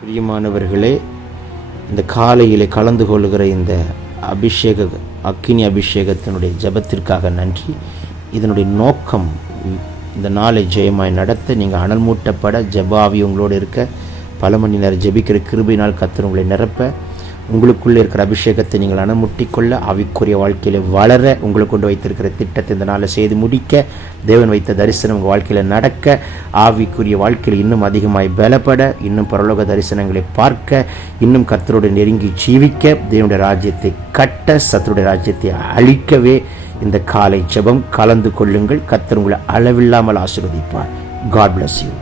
பிரியமானவர்களே, இந்த காலையில் கலந்து கொள்கிற இந்த அக்கினி அபிஷேகத்தினுடைய ஜெபத்திற்காக நன்றி. இதனுடைய நோக்கம் இந்த நாளை ஜெயமாய் நடத்த, நீங்கள் அனல் மூட்டப்பட, ஜெபாவி உங்களோடு இருக்க, பல மணி நேரம் ஜெபிக்கிற கிருபையினால் கர்த்தர் உங்களை நிரப்ப, உங்களுக்குள்ளே இருக்கிற அபிஷேகத்தை நீங்கள் அனமுட்டிக்கொள்ள, ஆவிக்குரிய வாழ்க்கையில் வளர, உங்களுக்கு கொண்டு வைத்திருக்கிற திட்டத்தை இந்த நாளில் செய்து முடிக்க, தேவன் வைத்த தரிசனம் உங்கள் வாழ்க்கையில் நடக்க, ஆவிக்குரிய வாழ்க்கையில் இன்னும் அதிகமாய் பலப்பட, இன்னும் பரலோக தரிசனங்களை பார்க்க, இன்னும் கர்த்தரோடு நெருங்கி ஜீவிக்க, தேவனுடைய ராஜ்யத்தை கட்ட, சத்துருடைய ராஜ்யத்தை அழிக்கவே இந்த காலை ஜெபம் கலந்து கொள்ளுங்கள். கர்த்தர் உங்களை அளவில்லாமல் ஆசீர்வதிப்பார். God bless you.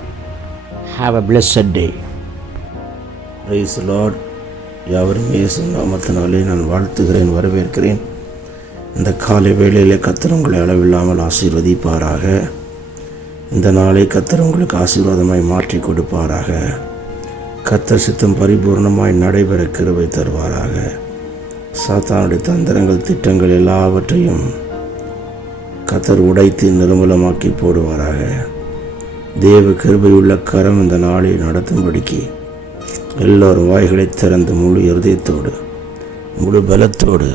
Have a blessed day. Praise the Lord. யாவரும் இயேசு நாமத்தினாலே நான் வாழ்த்துகிறேன், வரவேற்கிறேன். இந்த காலை வேளையிலே கர்த்தர் உங்களை அளவில்லாமல் ஆசீர்வதிப்பாராக. இந்த நாளை கர்த்தர் உங்களுக்கு ஆசீர்வாதமாய் மாற்றி கொடுப்பாராக. கர்த்தர் சித்தம் பரிபூர்ணமாய் நடைபெற கிருபை தருவாராக. சாத்தானுடைய தந்திரங்கள், திட்டங்கள் எல்லாவற்றையும் கர்த்தர் உடைத்து நிர்மூலமாக்கி போடுவாராக. தேவ கிருபையுள்ள கரம் இந்த நாளை நடத்தும்படிக்கு எல்லோரும் வாய்களை திறந்து முழு இருதயத்தோடு, முழு பலத்தோடு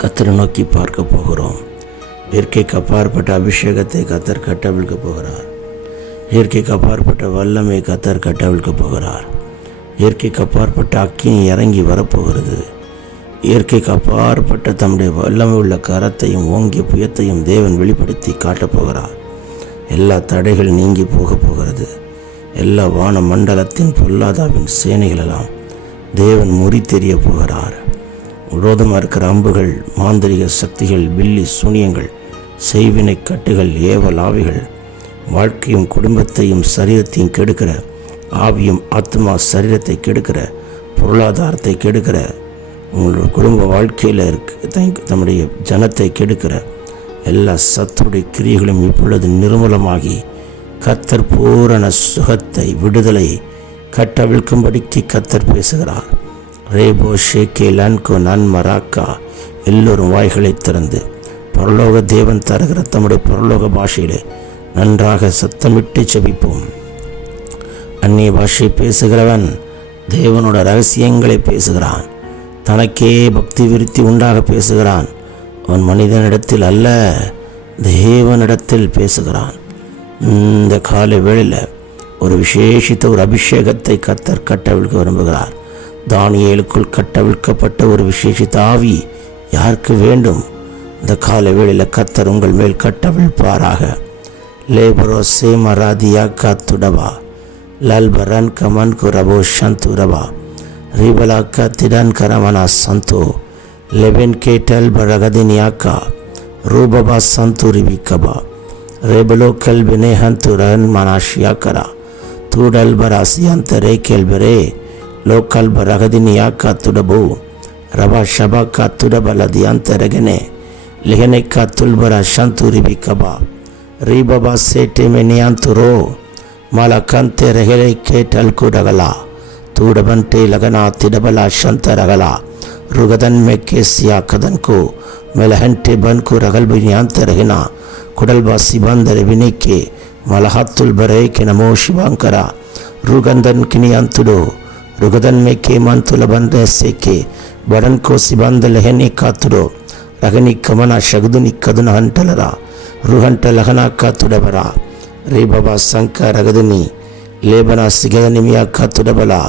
கர்த்தரை நோக்கி பார்க்க போகிறோம். இயற்கைக்கு அப்பாற்பட்ட அபிஷேகத்தை கர்த்தர் கட்டவிழ்க்க போகிறார். இயற்கைக்கு அப்பாற்பட்ட வல்லமை கர்த்தர் கட்டவிழ்க்க போகிறார். இயற்கைக்கு அப்பாற்பட்ட அக்கினி இறங்கி வரப்போகிறது. இயற்கைக்கு அப்பாற்பட்ட தம்முடைய வல்லமை உள்ள கரத்தையும் ஓங்கிய புயத்தையும் தேவன் வெளிப்படுத்தி காட்டப்போகிறார். எல்லா தடைகள் நீங்கி போக போகிறது. எல்லா வான மண்டலத்தின் பொல்லாதாவின் சேனைகளெல்லாம் தேவன் முறித்தெறிய போகிறார். விரோதமாக இருக்கிற அம்புகள், மாந்திரிக சக்திகள், பில்லி சூனியங்கள், செய்வினை கட்டுகள், ஏவல் ஆவிகள், வாழ்க்கையும் குடும்பத்தையும் சரீரத்தையும் கெடுக்கிற, ஆவியும் ஆத்மா சரீரத்தை கெடுக்கிற, பொருளாதாரத்தை கெடுக்கிற, உங்களுடைய குடும்ப வாழ்க்கையில் தம்முடைய ஜனத்தை கெடுக்கிற எல்லா சத்துடைய கிரியைகளும் இப்பொழுது நிர்மூலமாகி கர்த்தர் பூரண சுகத்தை, விடுதலை கட்டவிழ்க்கும்படிக்கு கர்த்தர் பேசுகிறார். ரேபோ ஷேகே லன்கோ நன் மராக்கா. எல்லோரும் வாய்களை திறந்து பரலோக தேவன் தருகிற தம்முடைய பரலோக பாஷையிலே நன்றாக சத்தமிட்டு செபிப்போம். அந்நிய பாஷை பேசுகிறவன் தேவனோட ரகசியங்களை பேசுகிறான். தனக்கே பக்தி விருத்தி உண்டாக பேசுகிறான். அவன் மனிதனிடத்தில் அல்ல, தேவனிடத்தில் பேசுகிறான். இந்த காலை வேளையில் ஒரு விசேஷித்த ஒரு அபிஷேகத்தை கர்த்தர் கட்டவிழ்க்க விரும்புகிறார். தானியேலுக்குள் கட்டவிழ்க்கப்பட்ட ஒரு விசேஷித்த ஆவி யாருக்கு வேண்டும்? இந்த காலை வேளையில் கர்த்தர் உங்கள் மேல் கட்டவிழ்ப்பாராக. லேபரோ சேமராதியா காத்துடவா லல்பரன் கமன் குரபோ சந்துரவா ரிபலாக்கா திடன் கரமனா சந்தோ லெவன் கேட்டல் பரகதினியாக்கா ரூபபா சந்துரிவிக்கபா रेबलो कल बिने हंतुरन मनाशिया करा तूडल बरासियंतरे केलबरे लोकल बरगदिनिया का तुडबो रबा शबा का तुडबलदियंतरगने लिहने का तुलबरा शंतुरी बिकबा रीबबा सेटे में नियंतुरो मालकंते रहले केटल कुडगला तूडबंटे लगना तिडबला शंतरगला रुगदन में केसिया कदन को मेलहंटे बन को रगल बिनियंतरगना कुडलबासी बंदर विनिके मलहत्तुल बरे के नमो शिवांकरा रुगंदन किनियंतुडो रुगदन में के मंतुल बंदे से के बड़न को सिबंद लहने कातुडो रगनी कमना शगदुनि कदुन हंटलरा रुहंट लहना कातुडबरा रे बाबा संका रगदुनि लेबना सिगदनिमिया कातुडबला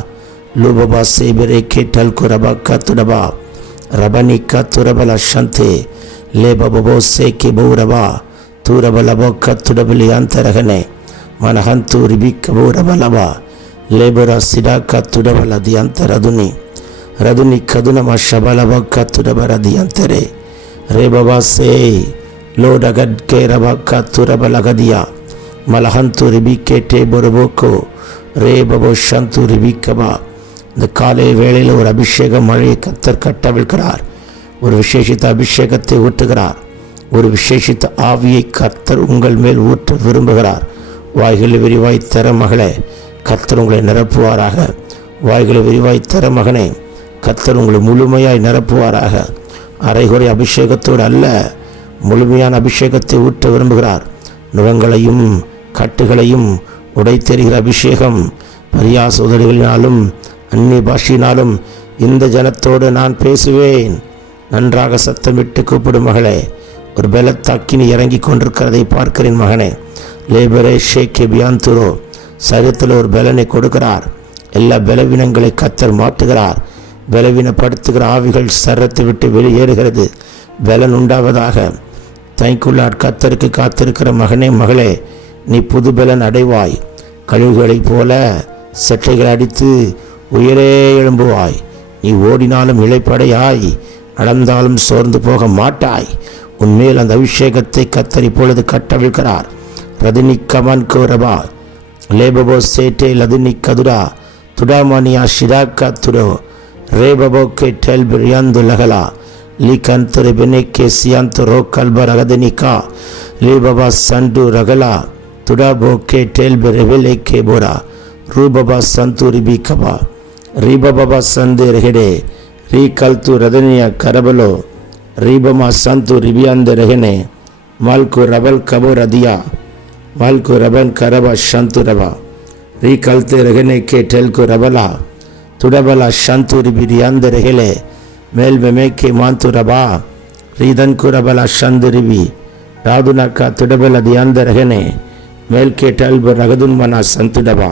लो बाबा से बरे के टल को रबा कातुडबा रबनी कातुरबला शंते ले बाबो से के बौरबा तूरबलबो कत्तुडबली अंतरगने मनहंतु रिबिकबोरबलबा लेबरा सिडा कत्तुडबलदि अंतरदुनि रदुनि कदुनम शबलबो कत्तुडबरदि अंतरे रे बाबा से लोडगड के रबा कत्तुरबलगदिया मलहंतु रिबिकेटे बोरबोको रे बाबो शंतु रिबिकबा. இந்த காலை வேளையில் ஒரு அபிஷேக மழையை கர்த்தர் கட்டவிழ்க்கிறார். ஒரு விசேஷித்த அபிஷேகத்தை ஊற்றுகிறார். ஒரு விசேஷித்த ஆவியை கர்த்தர் உங்கள் மேல் ஊற்ற விரும்புகிறார். வாய்களை விரிவாய் தர மகளே, கர்த்தர் உங்களை நிரப்புவாராக. வாய்களை விரிவாய் தர மகனே, கர்த்தர் உங்களை முழுமையாய் நிரப்புவாராக. அரைகுறை அபிஷேகத்தோடு அல்ல, முழுமையான அபிஷேகத்தை ஊற்ற விரும்புகிறார். நுகங்களையும் கட்டுகளையும் உடைத்தெறிகிற அபிஷேகம். பரியாச உதடுகளினாலும் அந்நிய பாஷையினாலும் இந்த ஜனத்தோடு நான் பேசுவேன். நன்றாக சத்தமிட்டு கூப்பிடும் மகளே, ஒரு பலத்தாக்கினி இறங்கி கொண்டிருக்கிறதை பார்க்கிறேன் மகனே. லேபரே ஷேக்கே பியாந்துரோ, சரீரத்தில் ஒரு பலனை கொடுக்கிறார். எல்லா பலவீனங்களை கத்தர் மாற்றுகிறார். பலவீனப்படுத்துகிற ஆவிகள் சரத்தை விட்டு வெளியேறுகிறது. பலன் உண்டாவதாக. தைக்குள்ளார் கத்தருக்கு காத்திருக்கிற மகனே மகளே, நீ புது பலன் அடைவாய். கழுகுகளைப் போல செட்டைகள் அடித்து உயரே எழும்புவாய். நீ ஓடினாலும் இளைப்படையாய், நடந்தாலும் சோர்ந்து போக மாட்டாய். உன்மேல் அந்த அபிஷேகத்தை கத்தர் இப்பொழுது கட்டவிழ்கிறார். Ratini come on கோரபா லேபபோ சேட்டே லதினி கதுரா துடாமணியா ஷிராக்கா துடோ ரேபபோக்கே del பிரியாந்து லகலா லீகந்தரு பெனேக்கே சியாந்து ரோக்கல்ப ரகதனிகா லேபபா சண்டு ரகலா துடாபோக்கே del பெரெவெலேக்கே Bora ரூபபா சந்து ரிபிகபா ரீபபா சந்து ரெஹெடே ரீ கல்து ரதனியா கரபலோ ரீபமா சந்து ரிபியாந்த ரெஹனே மால்கு ரபல் கபோ ரதியா மால்கு ரபன் கரபா சந்து ரபா ரீ கல்த்து ரெஹனே கே டெல்கு ரபலா துடபலா சந்து ரிபிரியாந்த ரெஹலே மேல் மெமேக்கே மாந்து ரபா ரீதன் குரபலா சந்து ரிபி ராதுனாக்கா துடபல தியாந்த ரெஹனே மேல் கே டல்பு ரகதுன் மனா சந்துடபா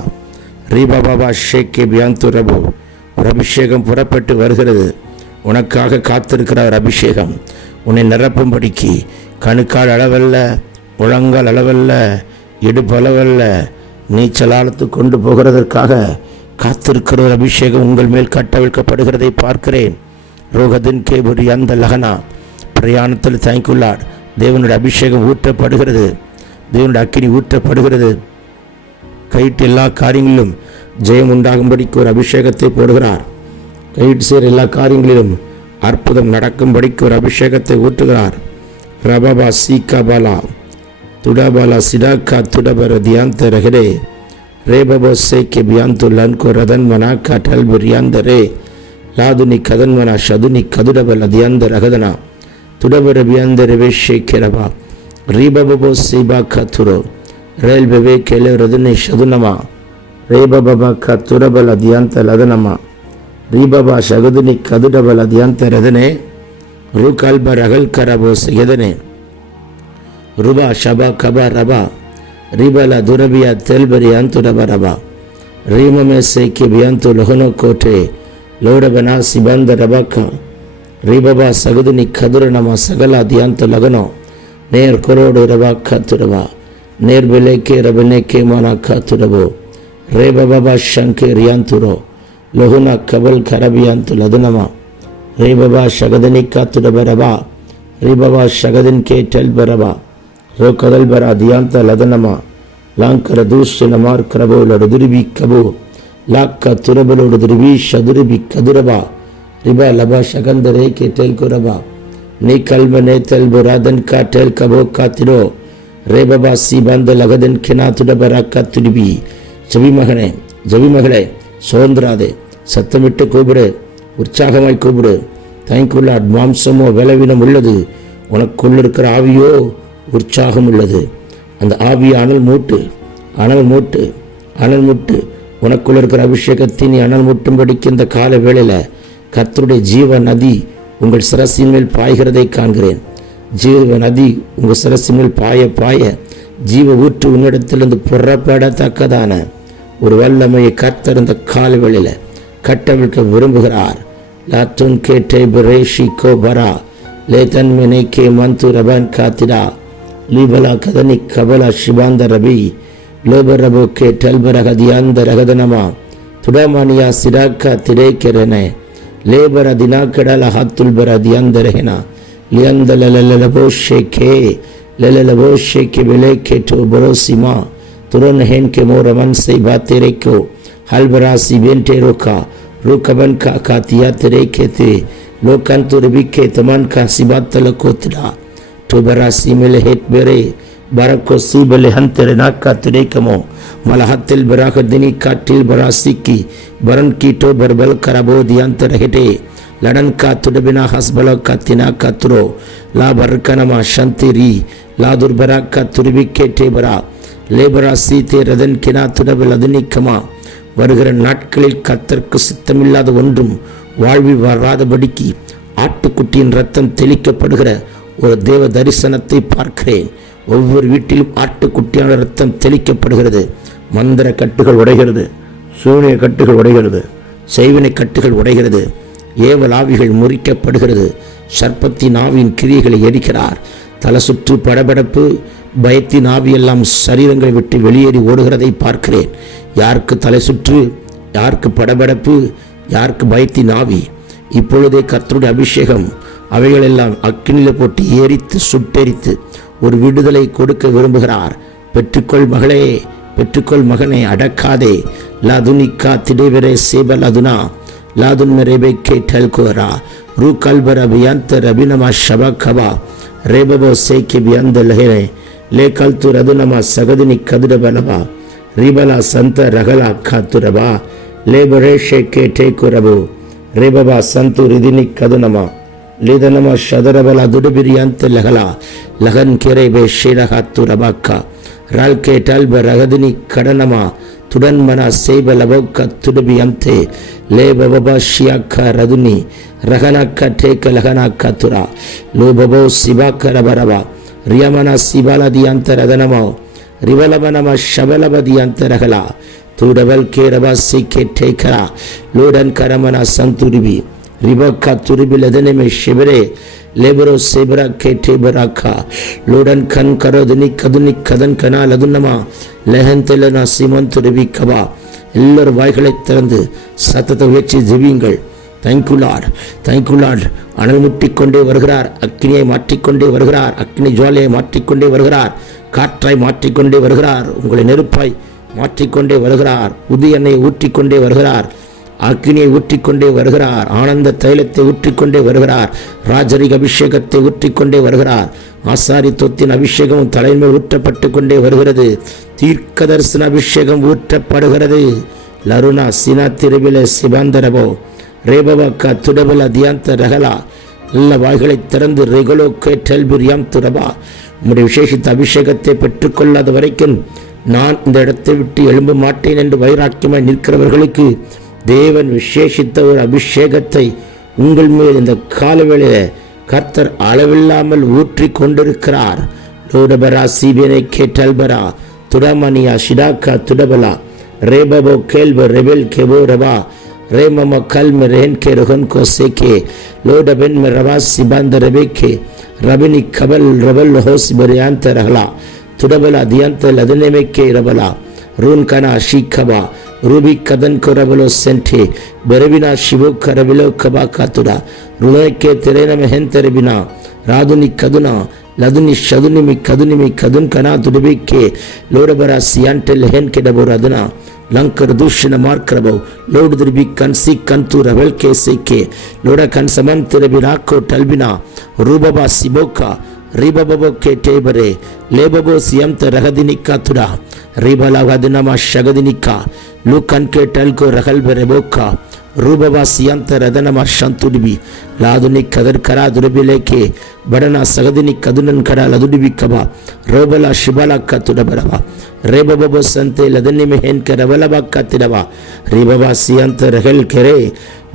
ரீபாபா ஷேக்கே பியாந்து ரபு. ஒரு அபிஷேகம் புறப்பட்டு வருகிறது. உனக்காக காத்திருக்கிற ஒரு அபிஷேகம் உன்னை நிரப்பும்படிக்கு. கணுக்கால் அளவல்ல, முழங்கால் அளவல்ல, இடுப்பு அளவல்ல, நீச்சலாலத்து கொண்டு போகிறதற்காக காத்திருக்கிற ஒரு அபிஷேகம் உங்கள் மேல் கட்டவிழ்க்கப்படுகிறதை பார்க்கிறேன். ரோகதின் கேபுரி அந்த லகனா பிரயாணத்தில் தயங்குள்ளார். தேவனுடைய அபிஷேகம் ஊற்றப்படுகிறது. தேவனுடைய அக்கினி ஊற்றப்படுகிறது. கைட்டு எல்லா காரியங்களிலும் ஜெயம் உண்டாகும்படிக்கு ஒரு அபிஷேகத்தை போடுகிறார். கைட்டு சேர் எல்லா காரியங்களிலும் அற்புதம் நடக்கும்படிக்கு ஒரு அபிஷேகத்தை ஊற்றுகிறார். ரபபா சீகாபாலா துடாபாலா சிடாக்கா துடபர தியாந்த ரகரே ரேபபோ சேக்கே பியாந்து லன்கோ ரதன் மனாக்கா டல்பு ரியாந்த ரே லாதுனி கதன்மனா ஷதுனி கதுடபல தியாந்த ரகதனா துடபர பியாந்த ரவே ஷேக்கே ரபா ரீபபோ சீபா கத்துரோ ரேல் பெவே கேலே ரதுனி ஷதுனமா ரேபபா கத்துரபல தியாந்த லதனமா ரீபபா ஷகுதுனி கதுடபல தியாந்த ரதனே ரு கல்ப ரகல் கரபோ சிகதனே ருபா ஷபா கபா ரபா ரிபல துரபியா தெல்பரி அந்துடப ரபா ரீமமே சேக்கி பியந்து லொஹனோ கோட்டே லோடபனா சிபந்த ரபாக்கா ரீபபா சகுதுனி கதுரனமா சகலா தியாந்த லகனோ நேர் கொரோடு ரபாக்கா துரபா நேர் பிலேக்கே ரபனேக்கே மானாக்கா துரபோ ரேபபா ஷங்கே ரியாந்துரோ லொஹுனா கபல் கரபியாந்து லதுனமா ரேபபா ஷகதனி காத்துடப ரபா ரீபபா ஷகதின் கே டெல் பரபா ரோ கதல் பரா தியாந்த லதனமா லாங்கர தூஷன மார்க்கரபோலோடு துருபி கபோ லாக்க துரபலோடு துருபி ஷதுருபி கதுரபா ரிபா லபா ஷகந்தரே கே டெல் குரபா நீ கல்மனே தெல் புராதன் கா டெல் கபோ காத்திரோ ரேபபா சீபாந்த லகதன் கெனா துடபரா காத்துடுபி. ஜபிமகனே ஜபிமகளே, சோர்ந்திராதே, சத்தமிட்டு கூப்பிடு, உற்சாகமாய் கூப்பிடு. தயங்குள்ள மாம்சமோ பலவீனம் உள்ளது, உனக்குள்ள இருக்கிற ஆவியோ உற்சாகம் உள்ளது. அந்த ஆவியை அனல் மூட்டு, அனல் மூட்டு, அனல் மூட்டு. உனக்குள்ள இருக்கிற அபிஷேகத்தை நீ அனல் மூட்டும்படிக்கு இந்த கால வேளையில் கர்த்தருடைய ஜீவ நதி உங்கள் சிரசின் மேல் பாய்கிறதை காண்கிறேன். ஜீவ நதி உங்கள் சிரசின் மேல் பாய பாய ஜீவ ஊற்று உன்னிடத்திலிருந்து புறப்படத்தக்கதான ஒரு வல்லமையை கர்த்தர் இந்த கால வேளையில் கட்டவிழ்க்க விரும்புகிறார். லாத்துன் கேட்டே பிரேஷி கோபரா லேதன் மெனே கே மந்து ரபன் காத்திடா லீபலா கதனி கபலா ஷிபாந்த ரபி லோப ரபோ கே டல்பரக தியாந்த ரகதனமா துடமானியா சிராக்கா திரேக்கெரனே லேபர தினாக்கடல ஹாத்துல்பர தியாந்த ரஹனா லியந்த லலலபோ ஷேக்கே லலலபோ ஷேக்கே விலேக்கே டோ பரோசிமா तुरन हेन के मोर मन से बातें रेको हलबरा सी बेंटे रोका रुकबन का कातिया तेरे खेते लोकन तो रबिके तमन का सिबात तलकोतरा तो बरासी मेले हेट बेरे बारको सी बले हंतरे नाका तेरे कमो मलहतिल बराक दिनी काटिल बरासी की बरन की तो बरबल करबो दियांतर हेटे லடன்கா துடபினா ஹஸ்பலோக்கா தினாக்கா துரோ லா பர்கனமா சந்திரி லா துர்பராக்கா துருபிக்கே டேபரா லேபரா சீதே ரதன் கினா துடபல் அதுனிக்கமா. வருகிற நாட்களில் கர்த்தருக்கு சித்தமில்லாத ஒன்றும் வாழ்வில் வராதபடிக்கு ஆட்டுக்குட்டியின் ரத்தம் தெளிக்கப்படுகிற ஒரு தேவ தரிசனத்தை பார்க்கிறேன். ஒவ்வொரு வீட்டிலும் ஆட்டுக்குட்டியான ரத்தம் தெளிக்கப்படுகிறது. மந்திர கட்டுகள் உடைகிறது, சூனிய கட்டுகள் உடைகிறது, செய்வினை கட்டுகள் உடைகிறது, ஏவல் ஆவிகள் முறிக்கப்படுகிறது. சர்ப்பத்தின் ஆவியின் கிரியைகளை எரிக்கிறார். தலை சுற்று படபடப்பு பயத்தின் ஆவியெல்லாம் சரீரங்களை விட்டு வெளியேறி ஓடுகிறதை பார்க்கிறேன். யாருக்கு தலை சுற்று, யாருக்கு படபடப்பு, யாருக்கு பயத்தின் ஆவி, இப்பொழுதே கர்த்தருடைய அபிஷேகம் அவைகளெல்லாம் அக்கினியில் போட்டு எரித்து சுட்டெரித்து ஒரு விடுதலை கொடுக்க விரும்புகிறார். பெற்றுக்கொள் மகளே, பெற்றுக்கொள் மகனே, அடக்காதே. லாதுனிக்கா திடேவரே சேபல் அதுனா லாதுன் மெரேபே கேட்டல் கோரா ரூ கல்பர பியாந்த ரபினமா ஷபகபா ரேபபோ சேக்கி பியாந்த லஹேனே லே கல்து ரதுனமா சகதினி கதுடபலவா ரிபலா சந்த ரகலா காத்துரபா லேபரேஷே கேட்டே குரபு ரேபபா சந்து ரிதினி கதுனமா லிதனமா ஷதரபலா துடுபிரியாந்த லகலா லகன் கிரேபே ஷிரஹாத்து ரபாக்கா ரால்கே டல்ப ரகதினி கடனமா துடன்மனா சேபலபோக்க துடுபி அந்தே லேபபா ஷியாக்கா ரதுனி ரகனாக்கா டேக்க லகனாக்கா துரா லோபபோ சிபாக்க ரபரபா ரியமனா சிபாலதியாந்த ரதனமோ ரிவலபனமா ஷபலபதியாந்த ரகலா துடபல் கேரபா சிக்கே டேக்கரா லோடன் கரமனா சந்துரிபி ரிபக்கா துரிபி லதனமே ஷிபரே லேபரோ சேபரா கேட்டே பராக்கா லோடன் கண் கரோதுனி கதுனி கதன் கனா லதுன்னமா லெஹந்தெலனா சிமன் துருவி கபா. எல்லோரும் வாய்களை திறந்து சத்தத்தை உயர்ச்சி ஜெபியுங்கள். Thank you Lord, thank you Lord. அனல் முட்டிக்கொண்டே வருகிறார், அக்கினியை மாற்றிக்கொண்டே வருகிறார், அக்கினி ஜுவாலையை மாற்றிக்கொண்டே வருகிறார், காற்றாய் மாற்றிக்கொண்டே வருகிறார், உங்களை நெருப்பாய் மாற்றிக்கொண்டே வருகிறார், உதி எண்ணெயை ஊற்றிக்கொண்டே வருகிறார், அக்கினியை ஊற்றிக்கொண்டே வருகிறார், ஆனந்த தைலத்தை ஊற்றிக்கொண்டே வருகிறார், ராஜரிக அபிஷேகத்தை ஊற்றிக்கொண்டே வருகிறார், ஆசாரித்துவத்தின் அபிஷேகம் தலைமையில் ஊற்றப்பட்டு கொண்டே வருகிறது, தீர்க்க தரிசன அபிஷேகம் ஊற்றப்படுகிறது. லருணா சினா திருவில சிபாந்தரபோ ரேபவாக்கா துடபல தியாந்த ரகலா. நல்ல வாய்களை திறந்து ரெகுலோ கேட்டல் பிரியாம் துரபா. உம்முடைய விசேஷித்த அபிஷேகத்தை பெற்றுக்கொள்ளாத வரைக்கும் நான் இந்த இடத்தை விட்டு எழும்ப மாட்டேன் என்று வைராக்கியமாய் நிற்கிறவர்களுக்கு தேவன் விசேஷித்த ஒரு அபிஷேகத்தை உங்கள் மேல் இந்த காலவேளையில் கர்த்தர் அளவில்லாமல் ஊற்றி கொண்டிருக்கிறார். லோடபரா சீபேனை கேட்டல்பரா துடமணியா ஷிடாக்கா துடபலா ரேபபோ கேல்ப ரெபெல் கெபோ ரபா ரேமம கல்ம ரேன் கே ருகன் கோ சேகே லோடபென் மெ ரபா சிபாந்த ரெபேக்கே ரபினி கபல் ரபல் ஹோஸ் பரியாந்த ரஹலா துடபலா தியாந்த லதனேமெக்கே ரபலா ரூன் கனா ஷீக்கபா ரூபி கதன் கொரபலோ சென்டே பெரபினா சிவோ கரபிலோ கபா காத்துடா ருணக்கே திரேன மெஹன் தெரபினா ராதுனி கதுனா லதுனி ஷதுனிமி கதுனிமி கதுன் கனா துடுபிக்கே லோடபரா சியான்டெல் ஹென் கெடபோரதுனா லங்கர் தூஷண மார்க்கரபோ லோடு திருபி கன்சி கந்து ரவல் கே சேக்கே லோட கன் சமன் திரபி ராக்கோ டல்பினா ரூபபா சிபோக்கா ரிபபபோ கே டேபரே லேபபோ சியம்த ரகதினிக்கா துடா ரிபலவதினமா ஷகதினிக்கா லூக்கன் கே டல்கோ ரகல்ப ரெபோக்கா ரூபபா சியம்த ரதனமா ஷந்துடிபி லாதுனி கதர் கரா துரபிலேக்கே படனா சகதினி கதுனன் கடா லதுடிபி கபா ரோபலா ஷிபாலாக்கா துடபரவா ரேபபபோ சந்தே லதனி மெஹன் க ரவலபாக்கா திடவா ரிபபா சியம்த ரகல் கெரே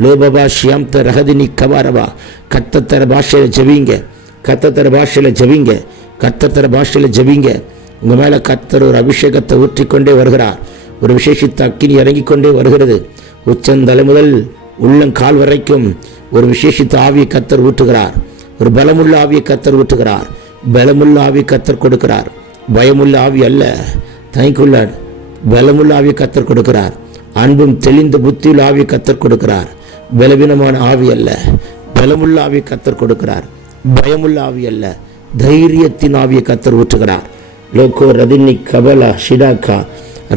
லோபபா ஷியம்த ரகதினி கபாரவா. கத்தத்தர பாஷையில் ஜெபிங்க, கத்தத்தர பாஷையில் ஜெபிங்க, கத்தத்தர பாஷையில் ஜெபிங்க. உங்கள் மேலே கத்தர் ஒரு அபிஷேகத்தை ஊற்றிக்கொண்டே வருகிறார். ஒரு விசேஷித்த அக்கினி இறங்கி கொண்டே வருகிறது. உச்சந்தலை முதல் உள்ளங்கால் வரைக்கும் ஒரு விசேஷித்த ஆவியை கத்தர் ஊற்றுகிறார். ஒரு பலமுள்ள ஆவியை கத்தர் ஊற்றுகிறார். பலமுள்ள ஆவியை கத்தர் கொடுக்கிறார். பயமுள்ள ஆவி அல்ல, தயங்குள்ள பலமுள்ள ஆவியை கத்தர் கொடுக்கிறார். அன்பும் தெளிந்த புத்தியுள்ள ஆவியை கத்தர் கொடுக்கிறார். பலவீனமான ஆவி அல்ல, பலமுள்ள ஆவியை கத்தர் கொடுக்கிறார். பயமுள்ள ஆவி அல்ல, தைரியத்தின் ஆவியை கத்தர் ஊற்றுகிறார். லோகோ ரதினி கபலா ஷிடாக்கா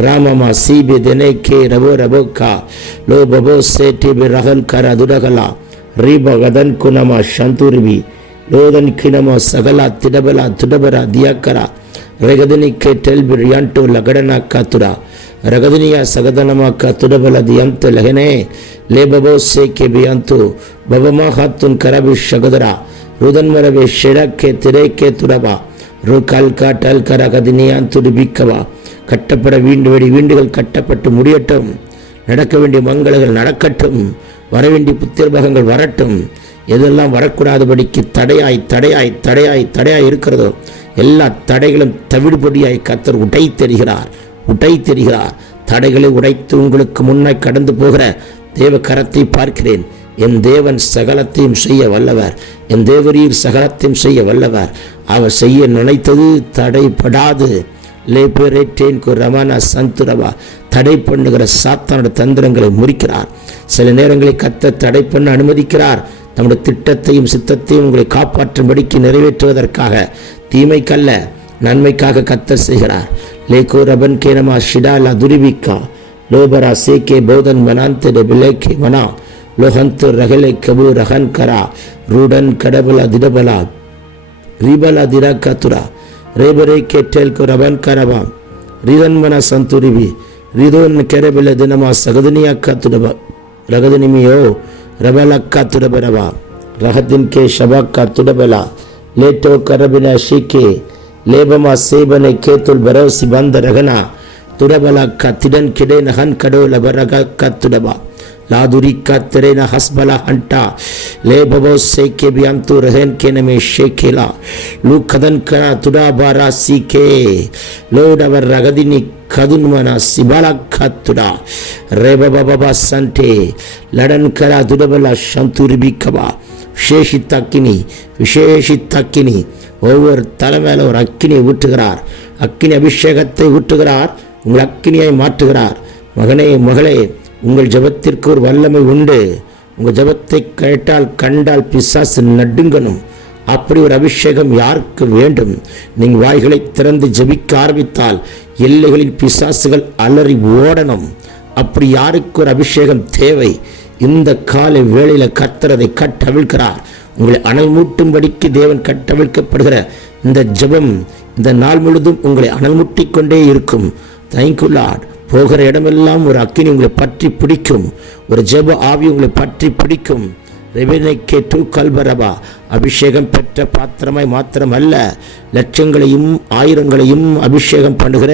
ராமமா சீபி தெனேக்கே ரபோ ரபோக்கா லோ பபோ சேட்டிபி ரகல் கர துடகலா ரீப கதன் குனமா சந்துரிபி லோதன் கினமோ சகலா திடபலா துடபரா தியாக்கரா ரெகதனி கே டெல்பி ரியாண்டோ லகடனா காத்துரா ರಗದನಿಯ ಸಗದನಮಕ ತುಡಬಲದಿ ಅಂತ ಲಹನೆ ಲೇಬಬೋ ಸೇಕೆ ಬಿಯಂತು ಬಬಮ ಹತ್ತುನ್ ಕರಬಿ ಶಗದರ ருதன்மரவே ஷெடக்கே திரைக்கே துடபா ரு கல்கா டல்கர கதினியான் துடிபிக்கவா. கட்டப்பட வீண்டுகள் கட்டப்பட்டு முடியட்டும். நடக்க வேண்டிய மங்களங்கள் நடக்கட்டும். வரவேண்டிய புத்திரபகங்கள் வரட்டும். எதெல்லாம் வரக்கூடாதபடிக்கு தடையாய் இருக்கிறதோ எல்லா தடைகளும் தவிடுபடியாய் கர்த்தர் உடை தெரிகிறார். தடைகளை உடைத்து உங்களுக்கு முன்னாய் கடந்து போகிற தேவ கரத்தை பார்க்கிறேன். என் தேவன் சகலத்தையும் செய்ய வல்லவர். என் தேவரீர் சகலத்தையும் செய்ய வல்லவர். அவர் செய்ய நினைத்தது தடைப்படாது. ரமணா சந்துரவா. தடை பண்ணுகிற சாத்தானோட தந்திரங்களை முறிக்கிறார். சில நேரங்களில் கர்த்தர் தடை பண்ண அனுமதிக்கிறார். தம்முடைய திட்டத்தையும் சித்தத்தையும் உங்களை காப்பாற்றும்படிக்கு நிறைவேற்றுவதற்காக, தீமைக்கல்ல நன்மைக்காக கர்த்தர் செய்கிறார். லேகோ ரபன் கேனமா ஷிடாலா துரிபிகா லோபரா சேகே போதன் மனாந்தே பிலேகே மனா லோஹந்து ரகலே கபு ரஹன் கரா ரூடன் கடபலா திடபலா ரிபலா திராக்கத்துரா ரேபரே கேட்டேல் கு ரபன் கரபா ரிதன்மன சந்துரிபி ரிதோன் கெரபில தினமா சகதனியாக்கா துடபா ரகதனிமியோ ரபலக்கா துடபரவா ரஹதின் கே ஷபாக்கா துடபலா லேட்டோ கரபினா ஷீகே லேபமா சேபனை கேத்துல் பரோசி பந்த ரகனா துடபலக்கா திடன் கிடை நகன் கடோ லபரகக்கா துடபா लादुरिका तेरेना हसबला हंटा ले बबो से के बियांतु रहन के नमे शेकेला लू खदन करा तुडा बारा सीके लोडवर रगदिनी खदुन मना सिबाला खतुडा रे बाबा संटे लड़न करा दुडबला शंतुरिबी कबा விசேஷித்தாக்கினி ஒவ்வொரு தலைமையில ஒரு அக்கினியை ஊற்றுகிறார். அக்கினி அபிஷேகத்தை ஊற்றுகிறார். உங்கள் அக்கினியை மாற்றுகிறார். மகனே மகளே, உங்கள் ஜெபத்திற்கு ஒரு வல்லமை உண்டு. உங்கள் ஜெபத்தை கண்டால் பிசாசு நடுங்கணும். அப்படி ஒரு அபிஷேகம் யாருக்கு வேண்டும்? நீங்கள் வாய்களை திறந்து ஜெபிக்க ஆரம்பித்தால் எல்லைகளில் பிசாசுகள் அலறி ஓடணும். அப்படி யாருக்கு ஒரு அபிஷேகம் தேவை? இந்த காலை வேளையில் கர்த்தர் அதை கட்டவிழ்கிறார். உங்களை அனல் மூட்டும்படிக்கு தேவன் கட்டவிழ்க்கப்படுகிற இந்த ஜெபம் இந்த நாள் முழுதும் உங்களை அனல் மூட்டிக் கொண்டே இருக்கும். Thank you Lord. போகிற இடமெல்லாம் ஒரு அக்கினி உங்களை பற்றி பிடிக்கும். ஒரு ஜெப ஆவி உங்களை பற்றி பிடிக்கும். ரெபெனேக்கே டூ கல்பரபா. அபிஷேகம் பெற்ற பாத்திரமாய் மாத்திரமல்ல, லட்சங்களையும் ஆயிரங்களையும் அபிஷேகம் பண்ணுகிற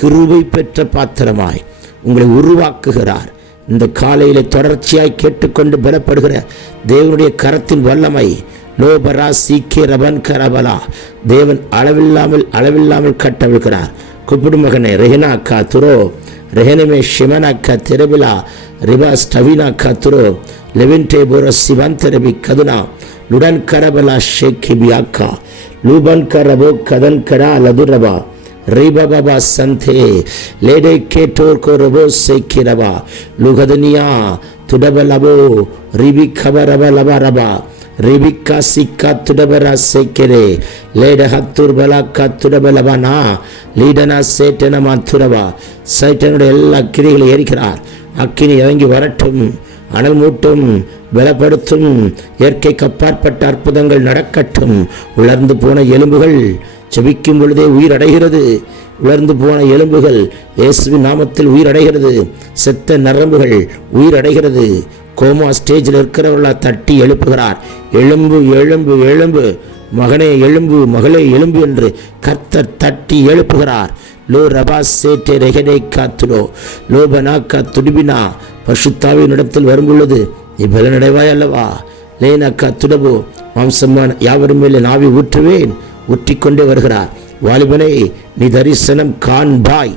கிருபை பெற்ற பாத்திரமாய் உங்களை உருவாக்குகிறார். இந்த காலையில தொடர்ச்சியாய் கேட்டுக்கொண்டு பலப்படுகிற தேவனுடைய கரத்தின் வல்லமை லோபரா சீக்கே ரபன் கரபலா. தேவன் அளவில்லாமல் கட்டவிழ்கிறார். கூப்பிடும் மகனே, ரெஹனா கா துரோ ரெஹனமே ஷிமனா கா திரபிலா ரிபா ஸ்டவினா கா துரோ லெவென்டே போர சிவந்தரபி கதுனா லுடன் கரபலா ஷேக்கிபியாக்கா லூபன் கரபோ கதன் கரா லதுரபா ரிபபா சந்தே லேடே கேட்டோர் கோ ரபோ சேக்கிரபா லுகதனியா துடபலபோ ரிபி கபரபலபரபா ரிபிகா சிக்கா துடபரா சேக்கரே லேட ஹத்தூர் பலாக்கா துடபலபனா லீடனா சேட்டனமா துரபா. சைட்டனுடைய எல்லா கிரிகளை எரிக்கிறார். அக்கினி இறங்கி வரட்டும், அனல் மூட்டும், பலப்படுத்தும். இயற்கைக்கு அப்பாற்பட்ட அற்புதங்கள் நடக்கட்டும். உலர்ந்து போன எலும்புகள் ஜெபிக்கும் பொழுதே உயிரடைகிறது. உலர்ந்து போன எலும்புகள் இயேசுவின் நாமத்தில் உயிரடைகிறது. செத்த நரம்புகள் உயிரடைகிறது. கோமா ஸ்டேஜில் இருக்கிறவர்களா தட்டி எழுப்புகிறார். எழும்பு எழும்பு எழும்பு, மகனே எழும்பு, மகளே எழும்பு என்று கர்த்தர் தட்டி எழுப்புகிறார். லோ ரபா சேட்டே ரெகனே காத்துலோ லோபனா கா துடிபினா. பரிசுத்தாவின் இடத்தில் வரும்பொழுது நீ பலனடைவாய் அல்லவா? லேனா கா துடபோ மாம்சமான யாவரும் மேலே நாவி ஊற்றுவேன். ஊற்றிக்கொண்டே வருகிறார். வாலிபனே, நீ தரிசனம் காண்பாய்.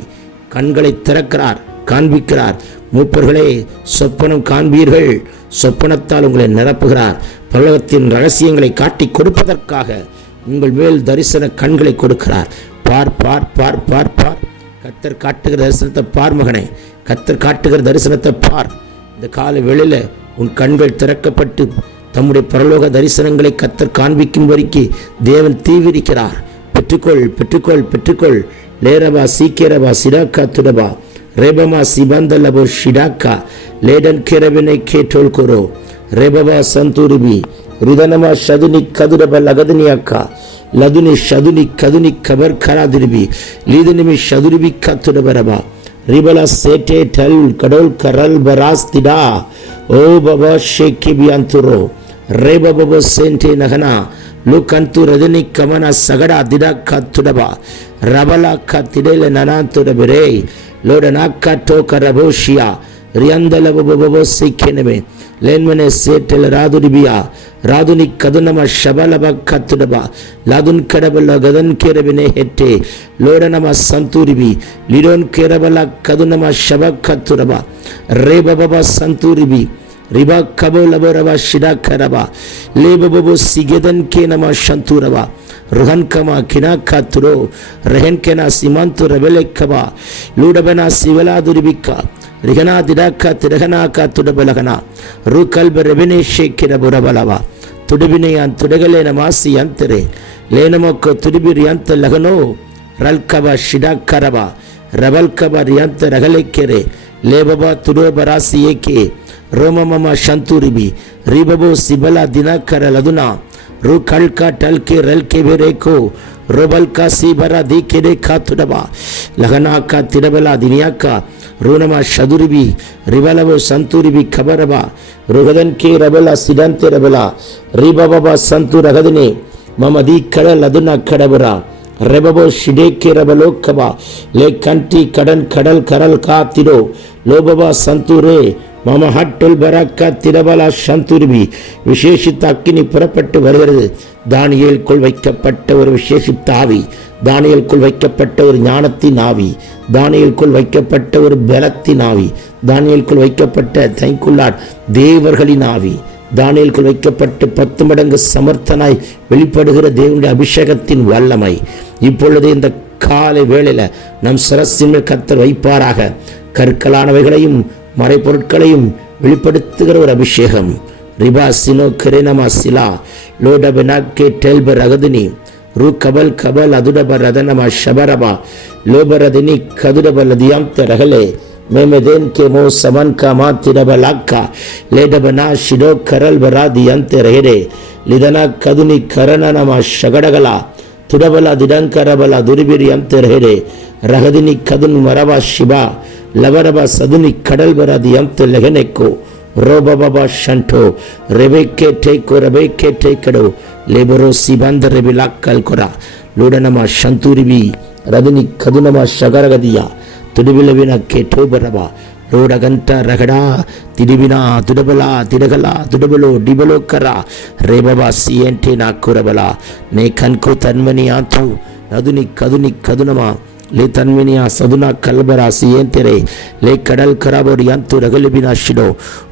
கண்களை திறக்கிறார், காண்பிக்கிறார். மூப்பர்களே, சொப்பனம் காண்பீர்கள். சொப்பனத்தால் உங்களை நிரப்புகிறார். பரலோகத்தின் ரகசியங்களை காட்டி கொடுப்பதற்காக உங்கள் மேல் தரிசன கண்களை கொடுக்கிறார். பார் பார் பார் பார் பார். கர்த்தர் காட்டுகிற தரிசனத்தை பார் மகனே, கர்த்தர் காட்டுகிற தரிசனத்தை பார். இந்த கால வேளையில உன் கண்கள் திறக்கப்பட்டு தம்முடைய பரலோக தரிசனங்களை கர்த்தர் காண்பிக்கும் வரைக்கும் தேவன் தீவிரிக்கிறார். பெற்றுக்கொள் பெற்றுக்கொள் பெற்றுக்கொள். லேரபா சீக்கிரபா சிடாக்கா துடபா ரேபமா சிபந்தலபோ ஷிடாக்கா லேடன் கேரபினை கேட்டோல் கொரோ ரேபபா சந்தூரிபி ரிதனமா ஷதுனி கதுரப லகதனியாக்கா லதுனி ஷதுனி கதுனி கபர் கராதிரிபி லீதனிமி ஷதுரிபி கத்துடபரபா ரிபலா சேட்டே டல் கடோல் கரல் பராஸ்திடா ஓ பபா ஷேக்கி பியாந்துரோ ரேபபோ சென்டே நகனா லூகந்து ரதினி கமனா சகடா திடா கத்துடபா ரபலா கத்திடேல நனாந்துடபிரே லோடனாக்கா டோக்க ரபோஷியா ரியாந்தலபபோ சிக்கெனமே லேன்மனே சேட்டல ராதுரிபியா ராதுனி கதுனம ஷபலப கத்துடபா லாதுன் கடபல கதன் கேரபினே ஹெட்டே லோடனம சந்தூரிபி லிடோன் கேரபல கதுனம ஷப கத்துடபா ரேபபப சந்தூரிபி ரிபா கபோ லபரபா ஷிடா கரபா லேபபபோ சிகதன் கேனம சந்தூரபா ருஹன் கமா கினா காத்துரோ ரெஹன் கேனா சிமாந்து ரபெலே கபா லூடபனா சிவலா துரிபிக்கா ரிகனா திடாக்கா திரகனா கா துடபலகனா ரு கல்ப ரெபினே ஷேக்கிர புரபலவா துடுபினையான் துடகலேன மாசி அந்தரே லேனமொக்க துடுபிரி அந்த லகனோ ரல்கபா ஷிடா கரபா ரபல் கபா ரியாந்த ரகலைக்கெரே லேபபா துடோபராசி ஏகே ரோமமமா சந்தூரிபி ரிபபோ சிபலா தினாக்கர லதுனா ரு கல்கா டல்கே ரல்கே பெரேகோ ரோபல்கா சிபரா தீக்கெரே காத்துடபா லகனாக்கா திடபலா தினியாக்கா ரோனமா ஷதுரிபி ரிவலவோ சந்தூரிபி கபரபா ருகதன் கே ரபலா சிடந்தே ரபலா ரிபபபா சந்து ரகதினே மமதி கடல் அதுனா கடபரா ரெபபோ ஷிடேக்கே ரபலோ கபா லே கண்டி கடன் கடல் கரல் காத்திடோ லோபபா சந்தூரே மம ஹட்டுல் பராக்கா திரபலா சந்தூரிபி விசேஷித்த அக்கினி புறப்பட்டு வருகிறது. தானியேலுக்குள் வைக்கப்பட்ட ஒரு விசேஷித்த ஆவி, தானியேலுக்குள் வைக்கப்பட்ட ஒரு ஞானத்தின் ஆவி, தானியேலுக்குள் வைக்கப்பட்ட ஒரு பலத்தின் ஆவி, தானியேலுக்குள் வைக்கப்பட்ட தைக்குள்ளாட் தேவர்களின் ஆவி, தானியேலுக்குள் வைக்கப்பட்டு 10 மடங்கு சமர்த்தனாய் வெளிப்படுகிற தேவனுடைய அபிஷேகத்தின் வல்லமை இப்பொழுது இந்த காலை வேளையில நம் சிரசின் மேல் கர்த்தர் வைப்பாராக. கற்களானவைகளையும் மறைப்பொருட்களையும் வெளிப்படுத்துகிற ஒரு அபிஷேகம். ரிபா சினோ கரேனமா சிலா லோடபனாக்கே டெல்பர் அகதினி ரு கபல் கபல் அதுடபர் ரதனமா ஷபரபா லோபரதினி கதுடபல் அதியாம் ரகலே மேமதேன் கே மோ சமன் கமா திரபலாக்கா லேடபனா ஷிடோ கரல் பராதி அந்த ரேரே லிதனா கதுனி கரணனமா ஷகடகலா துடபலா திடங்கரபலா துரிபிரி அந்த ரேரே ரகதினி கதுன் மரபா ஷிபா லவரபா சதுனி கடல் பராதி அந்த லெகனெக்கோ ரோபபா ஷண்டோ ரெபேக்கே டேக்கோ ரெபேக்கே டேக்கடோ லேபரோ சிபாந்த ரெபிலாக்கல் கொரா லூடனமா ஷந்தூரிபி ரதினி கதுனமா ஷகரகதியா துடுபிலவின கேட்டோபரபா ரோடகಂಟ ರಗಡಾ ತಿಡಿಬಿನಾ ತುಡಬಲಾ ತಿಡಗಲಾ ತುಡಬಲೋ ಡಿಬಲೋ ಕರಾ ರೇಬಬಾ ಸಿಯಂಟೆ ನಾಕುರಬಲಾ ನೇ ಕನ್ಕೋ ತನ್ಮನಿಯಾತು ನದುನಿ ಕದುನಿ ಕದುನಮಾ ಲೇ ತನ್ಮಿನಿಯಾ ಸದುನಾ ಕಲ್ಬರಾ ಸಿಯಂತೆರೆ ಲೇ ಕಡಲ್ ಕರಾಬೋಡಿ ಅಂತು ರಗಲಿಬಿನಾ ಶಿಡೋ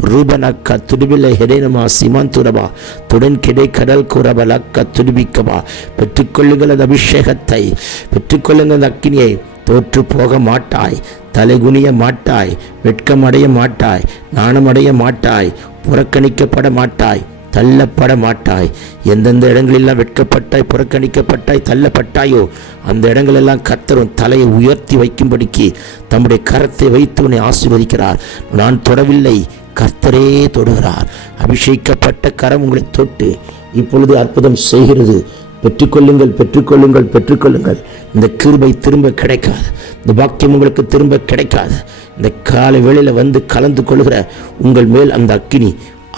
ರೂಬನಕ್ಕ ತುಡಿಬಿಲೆ ಹೆಡೆನಮಾ சிமாந்துரபா துடன் கிடை கடல் குரபலக்க துடிபிக்கபா பெற்றுக்கொள்ளுங்கள் அபிஷேகத்தை, பெற்றுக்கொள்ளுங்கள் அக்கினியை. தோற்று போக மாட்டாய், தலைகுனிய மாட்டாய், வெட்கமடைய மாட்டாய், நாணமடைய மாட்டாய், புறக்கணிக்கப்பட மாட்டாய், தள்ளப்பட மாட்டாய். எந்தெந்த இடங்களெல்லாம் வெட்கப்பட்டாய், புறக்கணிக்கப்பட்டாய், தள்ளப்பட்டாயோ அந்த இடங்களெல்லாம் கர்த்தரும் தலையை உயர்த்தி வைக்கும்படிக்கு தம்முடைய கரத்தை வைத்து உன்னை ஆசீர்வதிக்கிறார். நான் தொடவில்லை, கர்த்தரே தொடுகிறார். அபிஷேகிக்கப்பட்ட கரம் உங்களை தொட்டு இப்பொழுது அற்புதம் செய்கிறது. பெற்றுக்கொள்ளுங்கள், பெற்றுக்கொள்ளுங்கள், பெற்றுக்கொள்ளுங்கள். இந்த கிருபை திரும்ப கிடைக்காது, இந்த பாக்கியம் உங்களுக்கு திரும்ப கிடைக்காது. இந்த காலை வேளையில் வந்து கலந்து கொள்கிற உங்கள் மேல் அந்த அக்கினி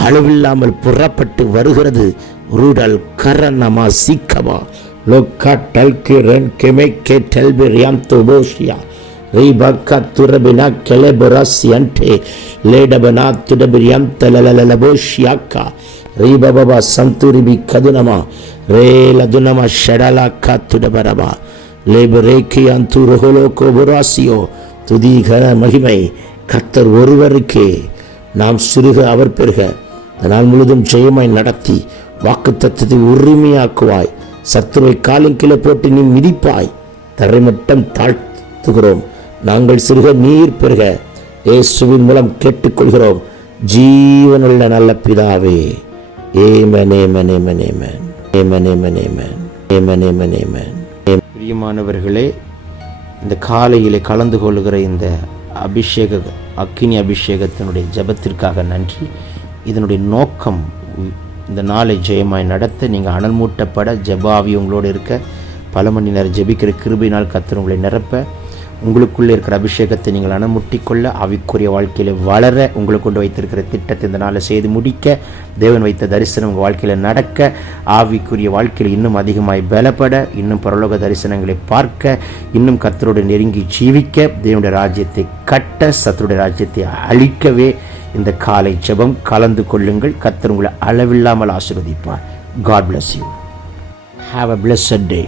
அளவில்லாமல் புறப்பட்டு வருகிறது. ரூடல் கரனமா சீக்கமா லோக்கா டல்கே ரென் கெமெக்கே டெல்பெரியாந்தோ போஷியா ரீபக்கா துரபினா கெலெபராசி அன்டே லேடபனா துடபிரியாந்த லலலலபோஷியாக்கா ரீபபா சந்தூரிபி கதுனமா ரேலதுனமா ஷடலாக்கா துடபரபா லேபரேக்கி அந்து ரோஹோலோகோ புராசியோ துதிகர மகிமை கர்த்தர் ஒருவருக்கே. நாம் சிறுக அவர் பெருக நாள் முழுதும் ஜெயமாய் நடத்தி வாக்குத்தத்தத்தை உரிமையாக்குவாய். சத்துருவை காலின் கீழே போட்டு நீ மிதிப்பாய். தரைமட்டம் தாழ்த்துகிறோம். நாங்கள் சிறுக நீர் பெருக இயேசுவின் மூலம் கேட்டுக்கொள்கிறோம். ஜீவனுள்ள நல்ல பிதாவே. ஆமென், ஆமென், ஆமென், ஆமென். ஆமென், ஆமென், ஆமென். ஆமென், ஆமென், ஆமென். பிரியமானவர்களே, இந்த காலையிலே கலந்து கொள்கிற இந்த அக்கினி அபிஷேகத்தினுடைய ஜெபத்திற்காக நன்றி. இதனுடைய நோக்கம் இந்த நாளை ஜெயமாய் நடத்த, நீங்கள் அனல் மூட்டப்பட, ஜெபாவி உங்களோடு இருக்க, பல மணி நேரம் ஜெபிக்கிற கிருபையினால் கர்த்தர் உங்களை நிரப்ப, உங்களுக்குள்ளே இருக்கிற அபிஷேகத்தை நீங்கள் அனுமுட்டிக்கொள்ள, ஆவிக்குரிய வாழ்க்கையில் வளர, உங்களுக்கு கொண்டு வைத்திருக்கிற திட்டத்தை இந்த நாளில் செய்து முடிக்க, தேவன் வைத்த தரிசனம் உங்கள் வாழ்க்கையில் நடக்க, ஆவிக்குரிய வாழ்க்கையில் இன்னும் அதிகமாய் பலப்பட, இன்னும் பரலோக தரிசனங்களை பார்க்க, இன்னும் கர்த்தரோடு நெருங்கி ஜீவிக்க, தேவனுடைய ராஜ்யத்தை கட்ட, சத்துருடைய ராஜ்யத்தை அழிக்கவே இந்த காலை ஜெபம் கலந்து கொள்ளுங்கள். கர்த்தர் உங்களை அளவில்லாமல் ஆசீர்வதிப்பார். God bless you. Have a blessed day.